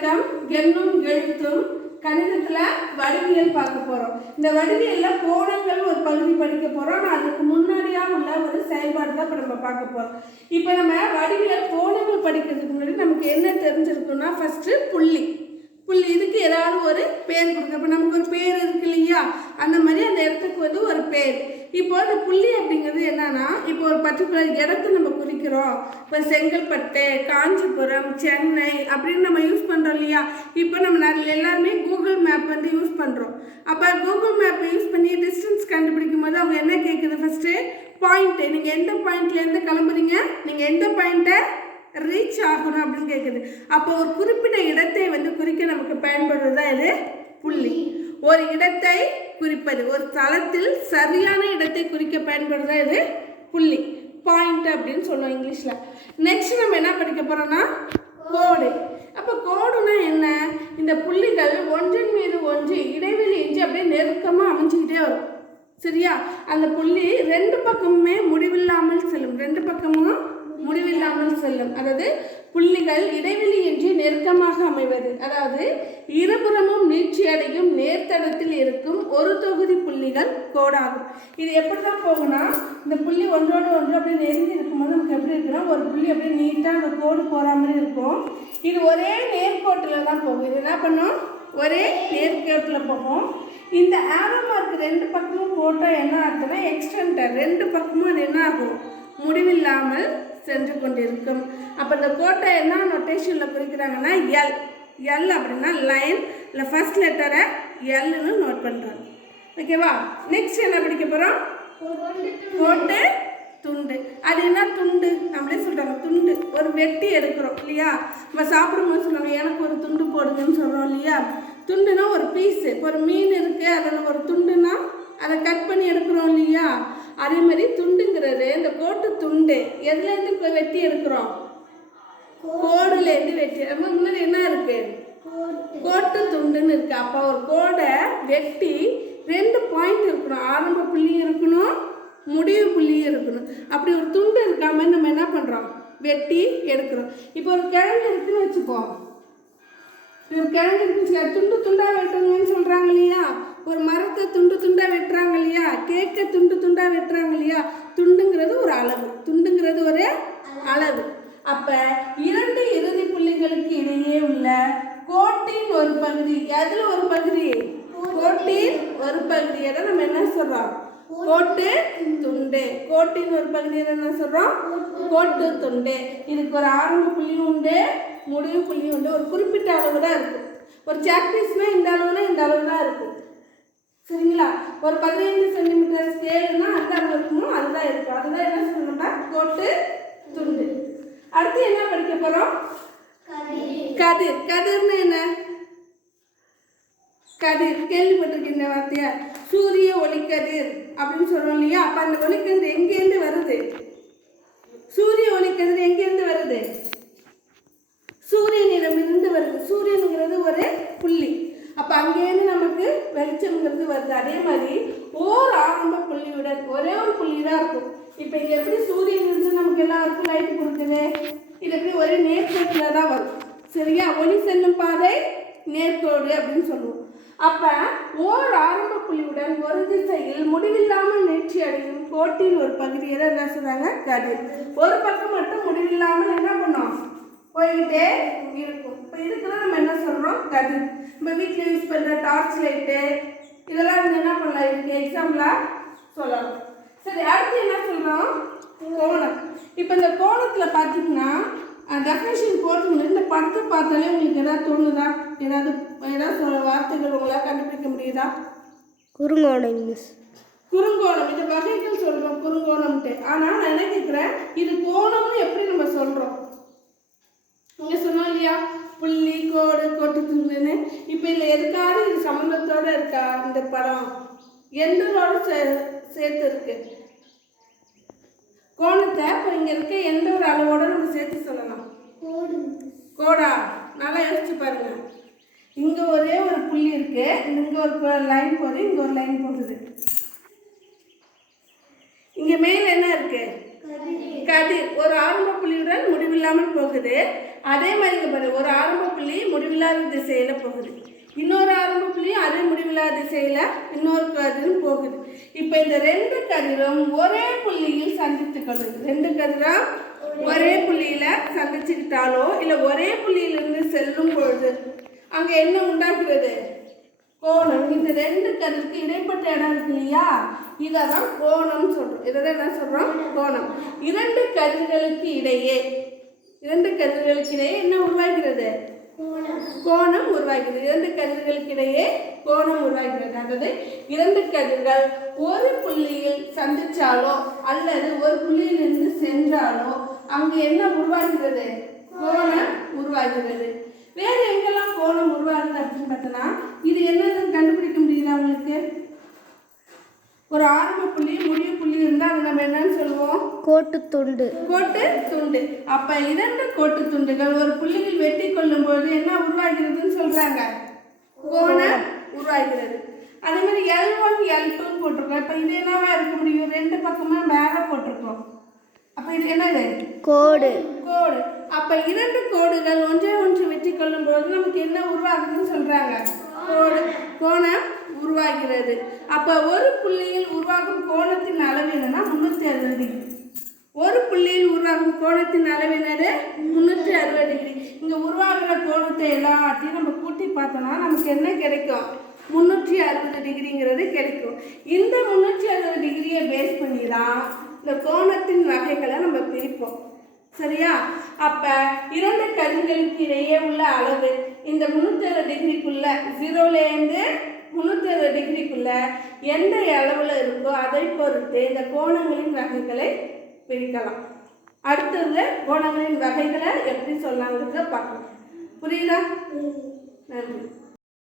வணக்கம். எண்ணும் எழுத்தும் கணிதத்தில் வடிவியல் பார்க்க போகிறோம். இந்த வடிவியலில் கோணங்கள் ஒரு பகுதி படிக்க போகிறோம். நான் அதுக்கு முன்னாடியாக உள்ள ஒரு செயல்பாடு தான் இப்போ நம்ம பார்க்க போகிறோம். இப்போ நம்ம வடிவியல் கோணங்கள் படிக்கிறதுக்கு முன்னாடி நமக்கு என்ன தெரிஞ்சிருக்குன்னா, ஃபஸ்ட்டு புள்ளி இதுக்கு ஏதாவது ஒரு பேர் கொடுக்க. இப்போ நமக்கு ஒரு பேர் இருக்கு இல்லையா, அந்த மாதிரி அந்த இடத்துக்கு வந்து ஒரு பேர். இப்போ அந்த புள்ளி அப்படிங்கிறது என்னன்னா, இப்போ ஒரு பர்டிகுலர் இடத்த நம்ம குறிக்கிறோம். இப்போ செங்கல்பட்டு, காஞ்சிபுரம், சென்னை அப்படின்னு நம்ம யூஸ் பண்ணுறோம் இல்லையா. இப்போ நம்ம எல்லாருமே கூகுள் மேப் வந்து யூஸ் பண்ணுறோம். அப்போ கூகுள் மேப்பை யூஸ் பண்ணி டிஸ்டன்ஸ் கண்டுபிடிக்கும் போது அவங்க என்ன கேட்குது, ஃபஸ்ட்டு பாயிண்ட்டு, நீங்கள் எந்த பாயிண்ட்லேருந்து கிளம்புறீங்க, நீங்கள் எந்த பாயிண்ட்டை ரீச் ஆகணும் அப்படின்னு கேட்குது. அப்போ ஒரு குறிப்பிட்ட இடத்தை வந்து குறிக்க நமக்கு பயன்படுறது தான் இது புள்ளி. ஒரு இடத்தை குறிப்பது, ஒரு தளத்தில் சரியான இடத்தை குறிக்க பயன்படுறது தான் இது புள்ளி, பாயிண்ட் அப்படின்னு சொல்லுவோம் இங்கிலீஷில். நெக்ஸ்ட் நம்ம என்ன படிக்க போகிறோம்னா கோடு. அப்போ கோடுனா என்ன, இந்த புள்ளிகள் ஒன்றின் மீது ஒன்று இடைவெளி இன்றி அப்படியே நெருக்கமாக அமைஞ்சிக்கிட்டே வரும். சரியா, அந்த புள்ளி ரெண்டு பக்கமுமே முடிவில்லாமல் செல்லும், ரெண்டு பக்கமும் முடிவில்லாமல் செல்லும். அதாவது புள்ளிகள் இடைவெளியின்றி நெருக்கமாக அமைவது, அதாவது இருபுறமும் நீட்சி அடையும் நேர்த்தடத்தில் இருக்கும் ஒரு தொகுதி புள்ளிகள் கோடாகும். இது எப்படி தான் போகும்னா, இந்த புள்ளி ஒன்றோடு ஒன்று அப்படியே நெருங்கி இருக்கும்போது நமக்கு எப்படி இருக்குன்னா, ஒரு புள்ளி அப்படியே நீட்டாக அந்த கோடு போகிற மாதிரி இருக்கும். இது ஒரே நேர்கோட்டில் தான் போகும். இது என்ன பண்ணும், ஒரே நேர்கோட்டில் போகும். இந்த ஆரோ மார்க் ரெண்டு பக்கமும் போட்டால் என்ன ஆகுதுன்னா, எக்ஸ்டெண்டர், ரெண்டு பக்கமும் அது என்ன ஆகும், முடிவில்லாமல் சென்று கொண்டிருக்கும். அப்போ இந்த கோட்டை என்ன நோட்டேஷனில் குறிக்கிறாங்கன்னா எல் அப்படின்னா லைன், இல்லை ஃபர்ஸ்ட் லெட்டரை எல்லுன்னு நோட் பண்ணுறாங்க. ஓகேவா, நெக்ஸ்ட் என்ன படிக்க போகிறோம், கோட்டு துண்டு. அது என்ன துண்டு, நம்மளே சொல்கிறாங்க துண்டு, ஒரு வெட்டி எடுக்கிறோம் இல்லையா. நம்ம சாப்பிடும்போது சொல்லுவாங்க எனக்கு ஒரு துண்டு போடுங்கன்னு சொல்கிறோம் இல்லையா. துண்டுனா ஒரு பீஸு, ஒரு மீன் இருக்குது அதில் ஒரு துண்டுனா அதை கட் பண்ணி எடுக்கிறோம் இல்லையா. அதே மாதிரி துண்டுங்கிறது, இந்த கோட்டு துண்டு எதுலேருந்து இப்போ வெட்டி எடுக்கிறோம், கோடுலேருந்து வெட்டி. நம்ம முன்னாடி என்ன இருக்கு, கோட்டு துண்டுன்னு இருக்கு. அப்போ ஒரு கோடை வெட்டி ரெண்டு பாயிண்ட் இருக்கணும், ஆரம்ப புள்ளியும் இருக்கணும், முடிவு புள்ளியும் இருக்கணும். அப்படி ஒரு துண்டு இருக்காம நம்ம என்ன பண்ணுறோம், வெட்டி எடுக்கிறோம். இப்போ ஒரு கிழங்கு இருக்குன்னு வச்சுப்போம், ஒரு கிழங்கு இருக்குன்னு துண்டு துண்டாக வெட்டணும்னு சொல்கிறாங்க இல்லையா. ஒரு மரத்தை துண்டு துண்டாக வெட்டுறாங்க இல்லையா, கேக்கை துண்டு துண்டாக வெட்டுறாங்க இல்லையா. துண்டுங்கிறது ஒரு அளவு, துண்டுங்கிறது ஒரு அளவு. அப்போ இரண்டு இறுதி புள்ளிகளுக்கு இடையே உள்ள கோட்டின் ஒரு பகுதி, அதில் ஒரு பகுதி, கோட்டின் ஒரு பகுதியை தான் நம்ம என்ன சொல்கிறோம், கோட்டு துண்டு. கோட்டின் ஒரு பகுதியை என்ன சொல்கிறோம், கோட்டு துண்டு. இதுக்கு ஒரு ஆரம்ப புள்ளியும் உண்டு, முடிவு புள்ளியும் உண்டு. ஒரு குறிப்பிட்ட அளவு தான் இருக்குது. ஒரு சாக்பீஸ்னால் இந்த அளவுனா இந்த அளவு தான் இருக்குது. சரிங்களா, ஒரு 15 சென்டிமீட்டர் ஸ்கேலுனா அந்த அளவு இருக்குமோ அதுதான் இருக்கும். அதுதான் என்ன சொல்லணும்னா கோட்டு துண்டு. அடுத்து என்ன படிக்க போகிறோம், கதிர். கதிர்னு என்ன, கதிர் கேள்விப்பட்டிருக்கீங்க இந்த வார்த்தையா, சூரிய ஒளிக்கதிர் அப்படின்னு சொல்கிறோம் இல்லையா. அப்போ அந்த ஒளிக்கதிர் எங்கேருந்து வருது, சூரிய ஒளிக்கதிர் எங்கேருந்து வருது, சூரியனிடமிருந்து வருது. சூரியனுங்கிறது ஒரு புள்ளி, அப்போ அங்கேருந்து நமக்கு வெளிச்சம்ங்கிறது வருது. அதே மாதிரி ஓர் ஆரம்ப புள்ளியுடன் ஒரே ஒரு புள்ளி தான் இருக்கும். இப்போ இங்கே எப்படி சூரியன் இருந்து நமக்கு எல்லாருக்கும் லைட் கொடுக்குது, இது எப்படி ஒரே நேர்கோட்டில் தான் வரும். சரியா, ஒளி செல்லும் பாதை நேர்கோடு அப்படின்னு சொல்லுவோம். அப்போ ஓர் ஆரம்ப புள்ளியுடன் ஒரு திசையில் முடிவில்லாமல் நீட்சி அடையும் கோட்டின் ஒரு பகுதியை தான் என்ன சொல்கிறாங்க, கதிர். ஒரு பக்கம் மட்டும் முடிவில்லாமல் என்ன பண்ணோம், போய்கிட்டே இருக்கும். இப்போ இதுக்குதான் நம்ம என்ன சொல்கிறோம், கதிர். நம்ம வீட்டில் யூஸ் பண்ணுற டார்ச் லைட்டு இதெல்லாம் வந்து என்ன பண்ணலாம், இதுக்கு எக்ஸாம்பிளாக சொல்லலாம். சரி, அடுத்து என்ன சொல்கிறோம், கோணம். இப்போ இந்த கோணத்தில் பார்த்தீங்கன்னா டெஃபினேஷன் போட்டு இந்த படத்தை பார்த்தாலே உங்களுக்கு எதாவது தோணுதா, ஏதாவது வார்த்தைகள் உங்களால் கண்டுபிடிக்க முடியுதா. குறுங்கோணம் மிஸ், குறுங்கோணம், இந்த வகைகள் சொல்கிறோம் குறுங்கோணம்ட்டு. ஆனால் நான் என்ன கேட்குறேன், இது கோணம்னு எப்படி நம்ம சொல்கிறோம், நீங்கள் சொன்னோம் இல்லையா புள்ளி கோடு கோட்டு துண்டுன்னு. இப்போ இதில் எதுக்காவது இது சம்மந்தத்தோடு இருக்கா, இந்த படம் எந்தோட சேர்த்து இருக்கு கோணத்தை. இப்போ இங்கே இருக்க எந்த ஒரு அளவோட நம்ம சேர்த்து சொல்லலாம், கோடா. நல்லா யோசிச்சு பாருங்க, இங்கே ஒரே ஒரு புள்ளி இருக்கு, இங்கே ஒரு லைன் போகுது, இங்கே ஒரு லைன் போகுது, இங்கே மேலே என்ன இருக்கு, கதிர். ஒரு ஆரம்ப புள்ளியுடன் முடிவில்லாமல் போகுது. அதே மாதிரி இங்கே பாரு, ஒரு ஆரம்ப புள்ளி முடிவில் முடிவில்லாத திசையில போகுது. இன்னொரு ஆரம்ப புள்ளியும் அதே முடிவில்லாத திசையில இன்னொரு கதிரும் போகுது. இப்போ இந்த ரெண்டு கதிரும் ஒரே புள்ளியில் சந்தித்து கொள்ளுது. ரெண்டு கதிரும் ஒரே புள்ளியில சந்திச்சுக்கிட்டாலோ இல்லை ஒரே புள்ளியிலிருந்து செல்லும் பொழுது அங்க என்ன உண்டாகிறது? கோணம். இந்த ரெண்டு கதிருக்கு இடைப்பட்ட இடம் இருக்கு இல்லையா, இதான் கோணம் சொல்றோம். இதான் என்ன சொல்றோம்? கோணம். இரண்டு கதிர்களுக்கு இடையே என்ன உருவாகிறது? கோணம் உருவாகிறது. இரண்டு கதிர்களுக்கு இடையே கோணம் உருவாகிறது. அதாவது இரண்டு கதிர்கள் ஒரு புள்ளியில் சந்திச்சாலோ அல்லது ஒரு புள்ளியிலிருந்து சென்றாலோ அங்கு என்ன உருவாகிறது? கோணம் உருவாகிறது. வேற எங்கெல்லாம் கோணம் உருவாகுது அப்படின்னு பார்த்தோன்னா, இது என்னன்னு கண்டுபிடிக்க முடியுதா உங்களுக்கு? ஒரு ஆரம்ப புள்ளி முடிவு புள்ளி இருந்தால் அதை நம்ம என்னன்னு சொல்லுவோம்? கோட்டு துண்டு. அப்ப இரண்டு கோட்டு துண்டுகள் ஒரு புள்ளியில் வெட்டி கொள்ளும் பொழுது என்ன உருவாகிறதுன்னு சொல்றாங்க? கோணம் உருவாகிறது. அதே மாதிரி L1 L2 போட்டிருக்கோம். இப்ப இது என்னவா இருக்க முடியும்? ரெண்டு பக்கமா மேல போட்டிருக்கோம். அப்ப இது என்னது? கோடு. அப்ப இரண்டு கோடுகள் ஒன்றை ஒன்று வெட்டி கொள்ளும் பொழுது நமக்கு என்ன உருவாகுதுன்னு சொல்றாங்க? கோணம் உருவாகிறது. அப்ப ஒரு புள்ளியில் உருவாகும் கோணத்தின் அளவு என்னன்னா 360 டிகிரி. ஒரு புள்ளியில் உருவாகும் கோணத்தின் அளவு என்னது? 360 டிகிரி. இங்க உருவாகிற கோணத்தை எல்லாத்தையும் நம்ம கூட்டி பார்த்தோம்னா நமக்கு என்ன கிடைக்கும்? 360 டிகிரிங்கிறது கிடைக்கும். இந்த 360 டிகிரியை பேஸ் பண்ணி தான் இந்த கோணத்தின் வகைகளை நம்ம பிரிப்போம். சரியா? அப்ப இரண்டு கதிர்களுக்கு இடையே உள்ள அளவு இந்த 360 டிகிரிக்குள்ள 0லேருந்து 360 டிகிரிக்குள்ள எந்த அளவுல இருக்கோ அதை பொறுத்து இந்த கோணங்களின் வகைகளை பிரிக்கலாம். அடுத்தது கோணங்களின் வகைகளை எப்படி சொல்லலாங்கிறத பார்க்கலாம். புரியுதா? நன்றி.